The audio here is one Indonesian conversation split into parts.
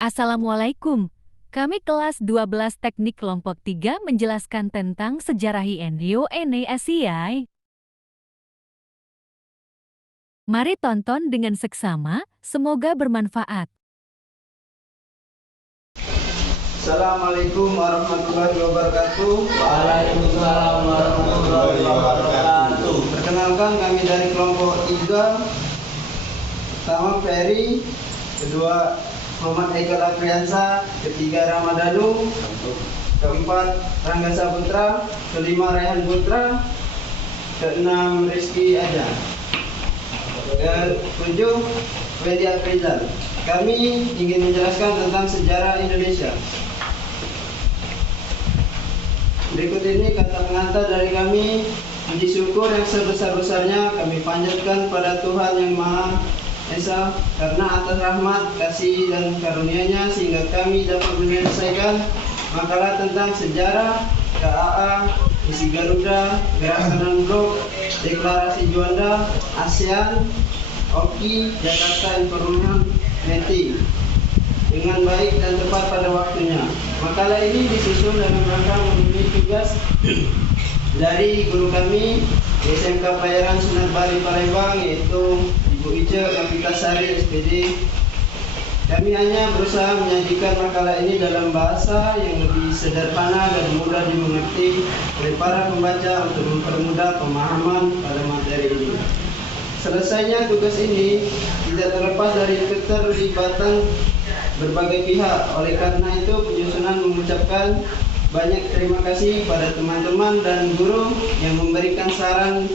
Assalamualaikum. Kami kelas 12 Teknik Kelompok 3 menjelaskan tentang sejarah Rio Ene Asia. Mari tonton dengan seksama, semoga bermanfaat. Assalamualaikum warahmatullahi wabarakatuh. Waalaikumsalam warahmatullahi wabarakatuh. Perkenalkan, kami dari kelompok 3. Pertama Ferry, kedua Muhammad Eka Afriansa, ketiga Ramadhanu, keempat Rangga Saputra, kelima Rehan Putra, keenam Rizky Aja, ketujuh Wendy Afrizal. Kami ingin menjelaskan tentang sejarah Indonesia. Berikut ini kata pengantar dari kami. Puji syukur yang sebesar-besarnya kami panjatkan pada Tuhan Yang Maha Esa, karena atas rahmat, kasih, dan karunia-Nya sehingga kami dapat menyelesaikan makalah tentang sejarah, KAA, misi Garuda, gerakan non-blok, deklarasi Juanda, ASEAN, OKI, Jakarta Information Meeting dengan baik dan tepat pada waktunya. Makalah ini disusun dalam rangka memenuhi tugas dari guru kami di SMK Pelayaran Sunan Bali Palembang, yaitu Ibu Ica Kapitasari SPD. Kami hanya berusaha menyajikan makalah ini dalam bahasa yang lebih sederhana dan mudah dimengerti oleh para pembaca untuk mempermudah pemahaman pada materi ini. Selesainya tugas ini tidak terlepas dari keterlibatan berbagai pihak. Oleh karena itu, penyusunan mengucapkan banyak terima kasih pada teman-teman dan guru yang memberikan saran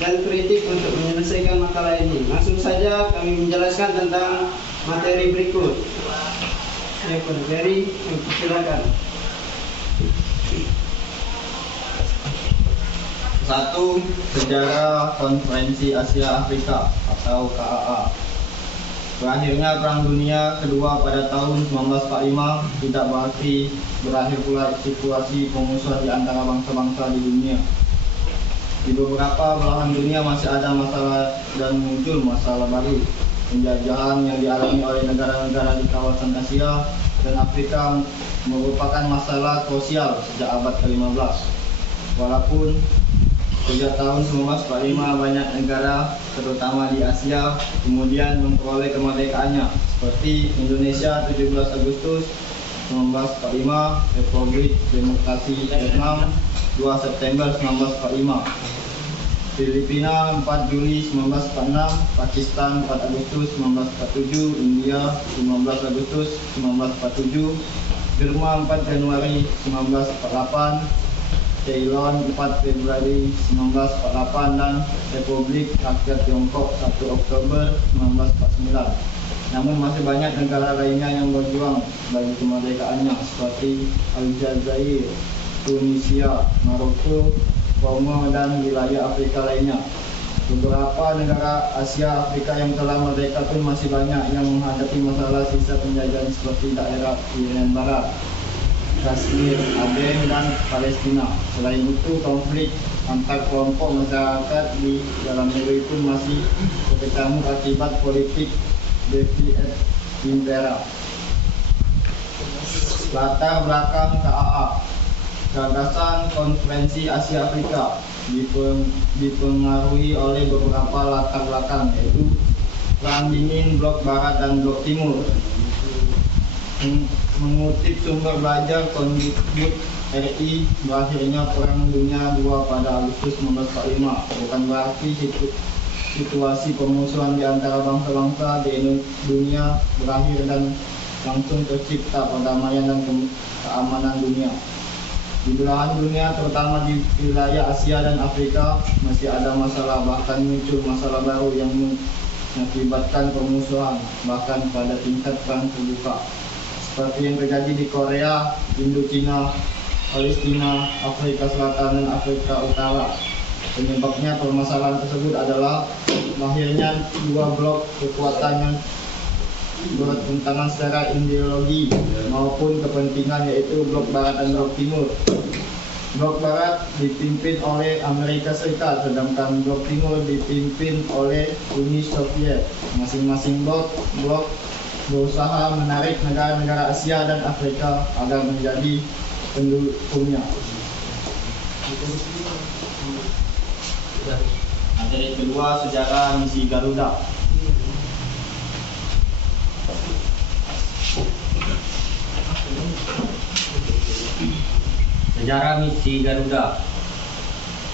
dan kritik untuk menyelesaikan makalah ini. Langsung saja kami menjelaskan tentang materi berikut. Ya, Ferry, silakan. 1. Sejarah Konferensi Asia Afrika atau KAA. Berakhirnya Perang Dunia Kedua pada tahun 1945 tidak berarti berakhir pula situasi pemusuhan di antara bangsa-bangsa di dunia. Di beberapa belahan dunia masih ada masalah dan muncul masalah baru. Penjajahan yang dialami oleh negara-negara di kawasan Asia dan Afrika merupakan masalah krusial sejak abad ke-15. Walaupun sejak tahun 1945 banyak negara, terutama di Asia, kemudian memperoleh kemerdekaannya, seperti Indonesia 17 Agustus 1945, Republik Demokrasi Vietnam 2 September 1945, Filipina 4 Juli 1946, Pakistan 4 Agustus 1947, India 15 Agustus 1947, Burma 4 Januari 1948, Ceylon 4 Februari 1948, dan Republik Rakyat Tiongkok 1 Oktober 1949. Namun masih banyak negara lainnya yang berjuang bagi kemerdekaannya, seperti Aljazair, Tunisia, Maroko, Kongo, dan wilayah Afrika lainnya. Beberapa negara Asia Afrika yang telah merdeka pun masih banyak yang menghadapi masalah sisa penjajahan, seperti daerah Irian Barat, Kashmir, Aden, dan Palestina. Selain itu, konflik antar kelompok masyarakat di dalam negeri pun masih berkecamuk akibat politik Soviet Imperial. Latar belakang KAA. Gagasan Konferensi Asia Afrika dipengaruhi oleh beberapa latar belakang, yaitu Perang Dingin, Blok Barat dan Blok Timur. Mengutip sumber belajar Kondikbud RI, berakhirnya Perang Dunia II pada Agustus 1945 bukan berarti situasi pemusuhan di antara bangsa-bangsa di dunia berakhir dan langsung tercipta perdamaian dan keamanan dunia. Di belahan dunia, terutama di wilayah Asia dan Afrika, masih ada masalah, bahkan muncul masalah baru yang mengakibatkan pemusuhan, bahkan pada tingkat perang terbuka, seperti yang terjadi di Korea, Indochina, Palestina, Afrika Selatan, dan Afrika Utara. Penyebabnya permasalahan tersebut adalah lahirnya dua blok kekuatan yang bertentangan secara ideologi maupun kepentingan, yaitu Blok Barat dan Blok Timur. Blok Barat dipimpin oleh Amerika Serikat, sedangkan Blok Timur dipimpin oleh Uni Soviet. Masing-masing blok berusaha menarik negara-negara Asia dan Afrika agar menjadi pendukungnya. Materi kedua, sejarah misi Garuda. Sejarah misi Garuda.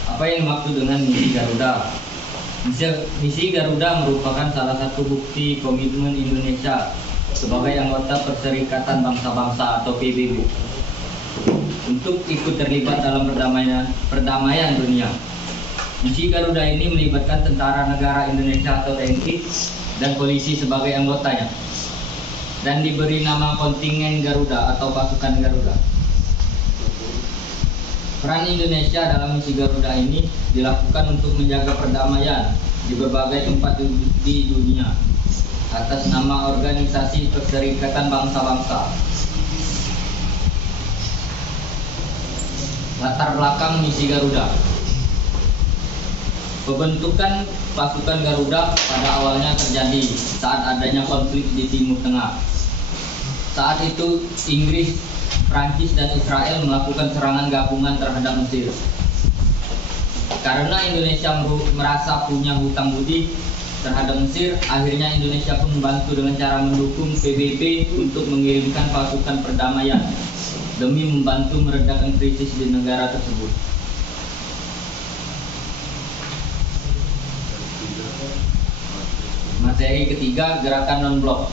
Apa yang dimaksud dengan misi Garuda? Misi Garuda merupakan salah satu bukti komitmen Indonesia sebagai anggota Perserikatan Bangsa-Bangsa atau PBB untuk ikut terlibat dalam perdamaian dunia. Misi Garuda ini melibatkan tentara negara Indonesia atau TNI dan polisi sebagai anggotanya, dan diberi nama kontingen Garuda atau pasukan Garuda. Peran Indonesia dalam misi Garuda ini dilakukan untuk menjaga perdamaian di berbagai tempat di dunia atas nama Organisasi Perserikatan Bangsa-Bangsa. Latar belakang misi Garuda. Pembentukan pasukan Garuda pada awalnya terjadi saat adanya konflik di Timur Tengah. Saat itu Inggris, Prancis, dan Israel melakukan serangan gabungan terhadap Mesir. Karena Indonesia merasa punya hutang budi terhadap Mesir, akhirnya Indonesia pun membantu dengan cara mendukung PBB untuk mengirimkan pasukan perdamaian demi membantu meredakan krisis di negara tersebut. Materi ketiga, gerakan non-blok.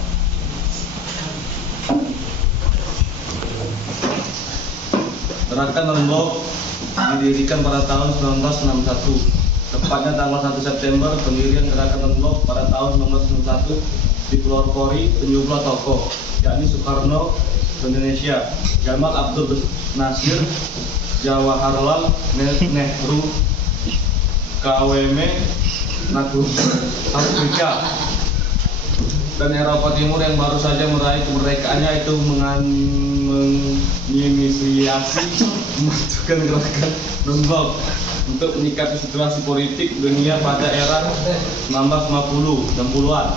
Gerakan non-blok didirikan pada tahun 1961. Tepatnya tanggal 1 September, pendirian gerakan non-blok pada tahun 1961 dipelopori 17 tokoh, yakni Soekarno Indonesia, Gamal Abdul Nasir, Jawaharlal Nehru, KWM Afrika, dan Eropa Timur yang baru saja meraih kemerdekaannya itu menginisiasi membentukkan gerakan non-blok untuk menyikapi situasi politik dunia pada era 1950-60-an.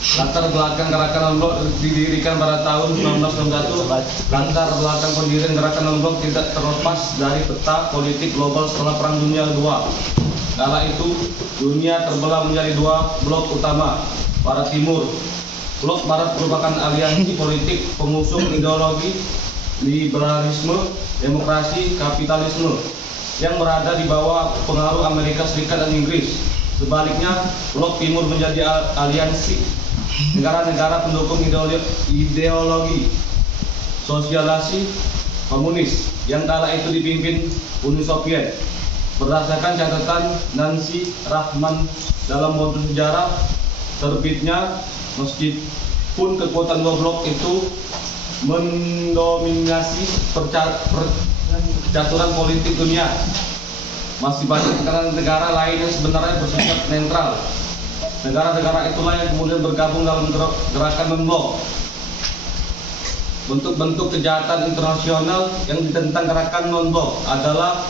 Latar belakang gerakan non-blok didirikan pada tahun 1991. Latar belakang pendirian gerakan non-blok tidak terlepas dari peta politik global setelah Perang Dunia II. Kala itu dunia terbelah menjadi dua blok utama. Barat Timur. Blok Barat merupakan aliansi politik pengusung ideologi liberalisme, demokrasi, kapitalisme yang berada di bawah pengaruh Amerika Serikat dan Inggris. Sebaliknya, Blok Timur menjadi aliansi negara-negara pendukung ideologi sosialisasi komunis yang kala itu dipimpin Uni Soviet. Berdasarkan catatan Nancy Rahman dalam modul sejarah terbitnya, meskipun kekuatan dua blok itu mendominasi percaturan politik dunia, masih banyak negara lain yang sebenarnya bersifat netral. Negara-negara itulah yang kemudian bergabung dalam gerakan non-blok. Bentuk-bentuk kejahatan internasional yang ditentang gerakan non-blok adalah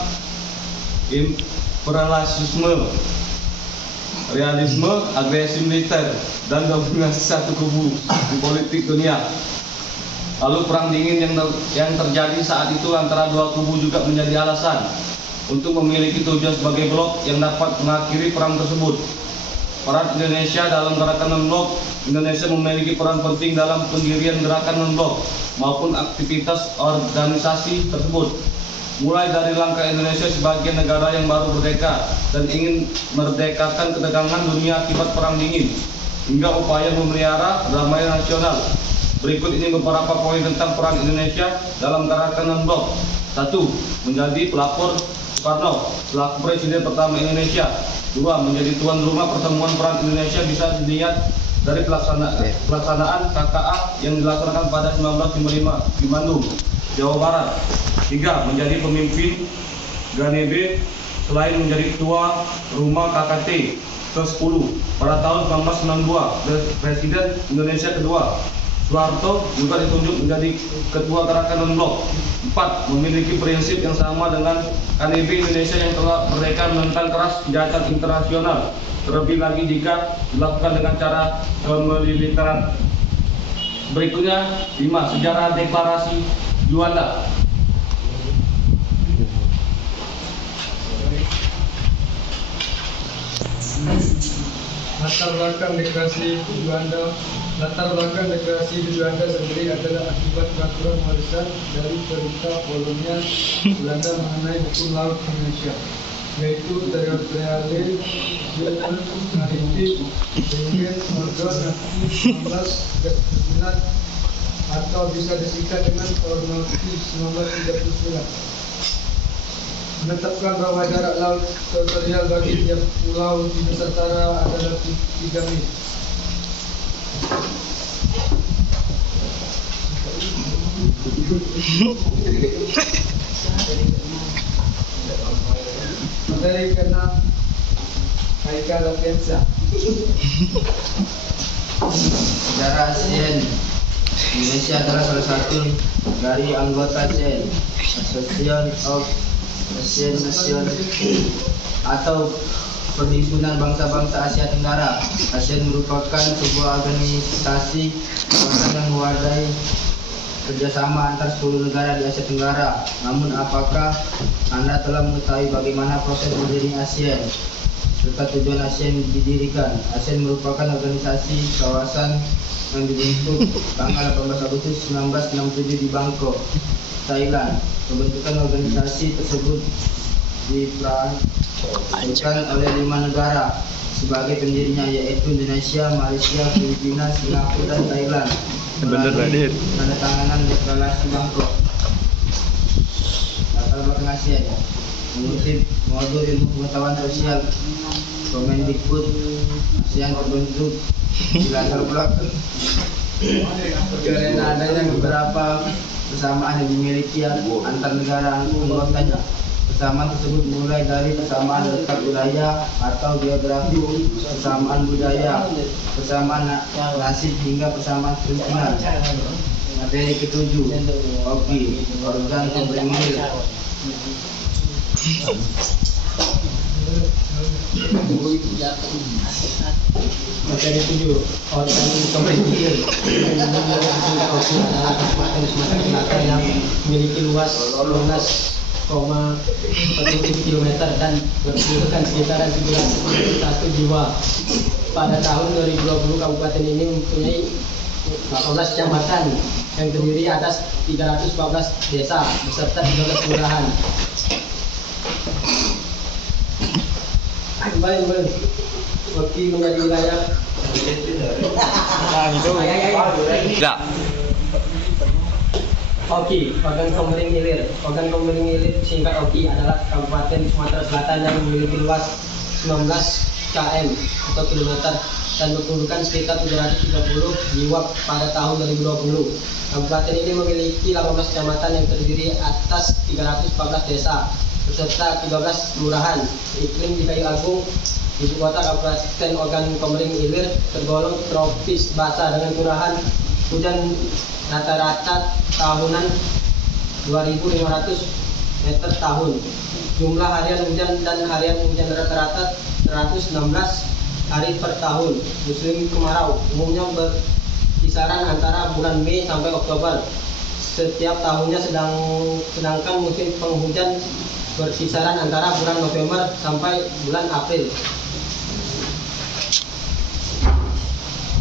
imperialisme, realisme, agresi militer, dan dominasi satu kubu di politik dunia. Lalu perang dingin yang terjadi saat itu antara dua kubu juga menjadi alasan untuk memiliki tujuan sebagai blok yang dapat mengakhiri perang tersebut. Peran Indonesia dalam gerakan non-blok. Indonesia memiliki peran penting dalam pendirian gerakan non-blok maupun aktivitas organisasi tersebut. Mulai dari langkah Indonesia sebagai negara yang baru merdeka dan ingin merdekakan ketegangan dunia akibat perang dingin, hingga upaya memelihara perdamaian nasional. Berikut ini beberapa poin tentang peran Indonesia dalam gerakan non-blok. 1. Menjadi pelapor Soekarno selaku Presiden pertama Indonesia. 2. Menjadi tuan rumah pertemuan peran Indonesia bisa dilihat dari pelaksanaan KKA yang dilaksanakan pada 1955 di Bandung, Jawa Barat. 3. Menjadi pemimpin GANEB selain menjadi ketua rumah KKT ke-10 pada tahun 1992. Presiden Indonesia kedua Soeharto juga ditunjuk menjadi ketua gerakan non-blok. 4. Memiliki prinsip yang sama dengan KANEB Indonesia yang telah merdeka menentang keras kejahatan internasional, terlebih lagi jika dilakukan dengan cara kemiliteran. Berikutnya 5. Sejarah Deklarasi Juanda. Latar belakang deklarasi Juanda sendiri adalah akibat peraturan warisan dari perintah kolonial Belanda mengenai hukum laut Indonesia, yaitu Territoriale Maritim Bengen Ordon 1939 atau bisa disingkat dengan Ornoki 1939, menetapkan bahwa jarak laut teritorial bagi tiap pulau di Nusantara adalah 3 mil. Materi ke-6, Haikal Lapiensa. Sejarah ASEAN. Indonesia adalah salah satu dari anggota ASEAN, Association of Asian Nation atau Perhimpunan Bangsa-Bangsa Asia Tenggara. ASEAN merupakan sebuah organisasi kawasan yang mewadahi kerjasama antar 10 negara di Asia Tenggara. Namun, apakah Anda telah mengetahui bagaimana proses berdirinya ASEAN serta tujuan ASEAN didirikan? ASEAN merupakan organisasi kawasan yang dibentuk tanggal 18 Agustus 1967 di Bangkok, Thailand. Pembentukan organisasi tersebut diperankan oleh 5 negara sebagai pendirinya, yaitu Indonesia, Malaysia, Filipina, Singapura, dan Thailand. Melalui penandatanganan deklarasi Bangkok. Latar belakang ASEAN. Mengutip modul ilmu pengetahuan sosial Kemendikbud, ASEAN terbentuk di latar belakang karena adanya beberapa persamaan yang dimiliki antar negara anggotanya. Persamaan tersebut mulai dari persamaan letak wilayah atau geografi, persamaan budaya, persamaan nasib, hingga persamaan kepentingan. Materi ke-7, OKI, organ pemberi. Materi 7, organ pemberi. Adalah kabupaten Sumatera Selatan yang memiliki luas 12,47 km dan berpenduduk sekitaran 701 jiwa. Pada tahun 2020 kabupaten ini mempunyai 14 kecamatan yang terdiri atas 314 desa beserta 13 kelurahan. Kembali Oki menjadi wilayah. Tidak. Oki, organ Komering Ilir. Organ Komering Ilir singkat Oki adalah Kabupaten Sumatera Selatan yang memiliki luas 19 km atau kilometer dan berpenduduk sekitar 730 jiwa pada tahun 2020. Kabupaten ini memiliki 18 kecamatan yang terdiri atas 314 desa beserta 13 kelurahan. Iklim di Kayu Agung, ibu kota Kabupaten Organ Komering Ilir, tergolong tropis basah dengan curah hujan rata-rata tahunan 2.500 meter tahun. Jumlah harian hujan dan harian hujan rata-rata 116 hari per tahun. Musim kemarau umumnya berkisaran antara bulan Mei sampai Oktober setiap tahunnya, sedangkan musim penghujan berkisaran antara bulan November sampai bulan April.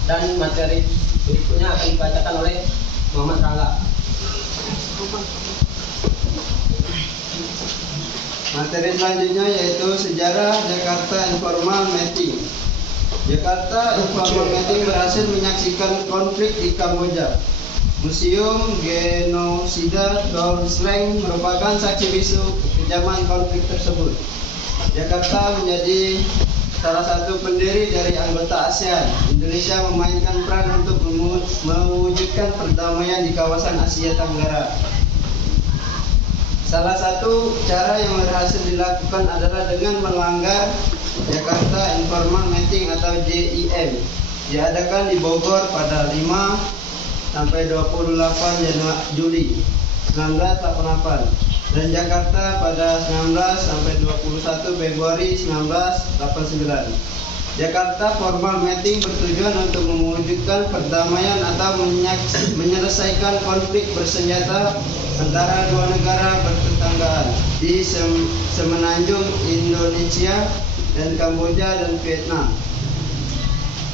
Dan materi berikutnya akan dibacakan oleh Muhammad Rangga. Materi selanjutnya yaitu sejarah Jakarta Informal Meeting. Jakarta Informal Meeting berhasil menyaksikan konflik di Kamboja. Museum Genosida Dorseng merupakan saksi bisu kekejaman konflik tersebut. Jakarta menjadi salah satu pendiri dari anggota ASEAN. Indonesia memainkan peran untuk mewujudkan perdamaian di kawasan Asia Tenggara. Salah satu cara yang berhasil dilakukan adalah dengan melanggar Jakarta Informal Meeting atau JIM, diadakan di Bogor pada 5 sampai 28 Juli 1988 dan Jakarta pada 19 sampai 21 Februari 1989. Jakarta Formal Meeting bertujuan untuk mewujudkan perdamaian atau menyelesaikan konflik bersenjata antara dua negara bertetanggaan di Semenanjung Indonesia dan Kamboja dan Vietnam.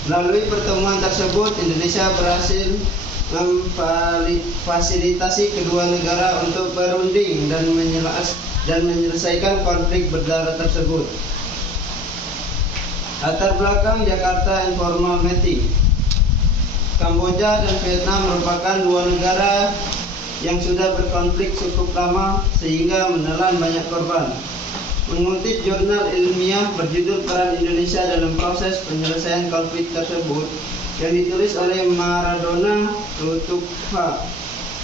Melalui pertemuan tersebut, Indonesia berhasil memfasilitasi kedua negara untuk berunding dan menyelesaikan konflik berdarah tersebut. Latar belakang Jakarta Informal Meeting. Kamboja dan Vietnam merupakan dua negara yang sudah berkonflik cukup lama sehingga menelan banyak korban. Mengutip jurnal ilmiah berjudul Peran Indonesia dalam Proses Penyelesaian Konflik Tersebut yang ditulis oleh Maradona Rutugha,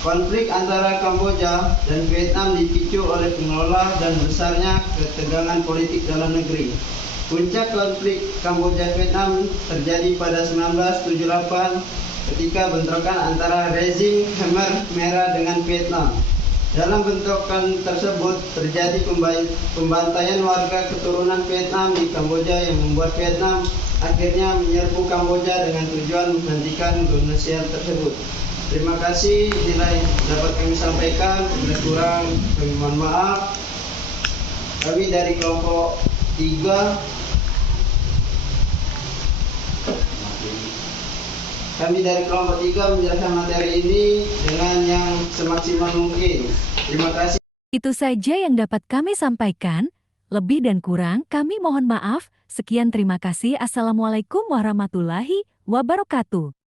konflik antara Kamboja dan Vietnam dipicu oleh pengelola dan besarnya ketegangan politik dalam negeri. Puncak konflik Kamboja-Vietnam terjadi pada 1978 ketika bentrokan antara rezim Khmer Merah dengan Vietnam. Dalam bentrokan tersebut terjadi pembantaian warga keturunan Vietnam di Kamboja yang membuat Vietnam akhirnya menyerbu Kamboja dengan tujuan menghentikan genocide tersebut. Terima kasih, nilai dapat kami sampaikan, bila kurang kami mohon maaf. Kami dari kelompok 3 menjelaskan materi ini dengan yang semaksimal mungkin. Terima kasih. Itu saja yang dapat kami sampaikan. Lebih dan kurang kami mohon maaf. Sekian, terima kasih. Assalamualaikum warahmatullahi wabarakatuh.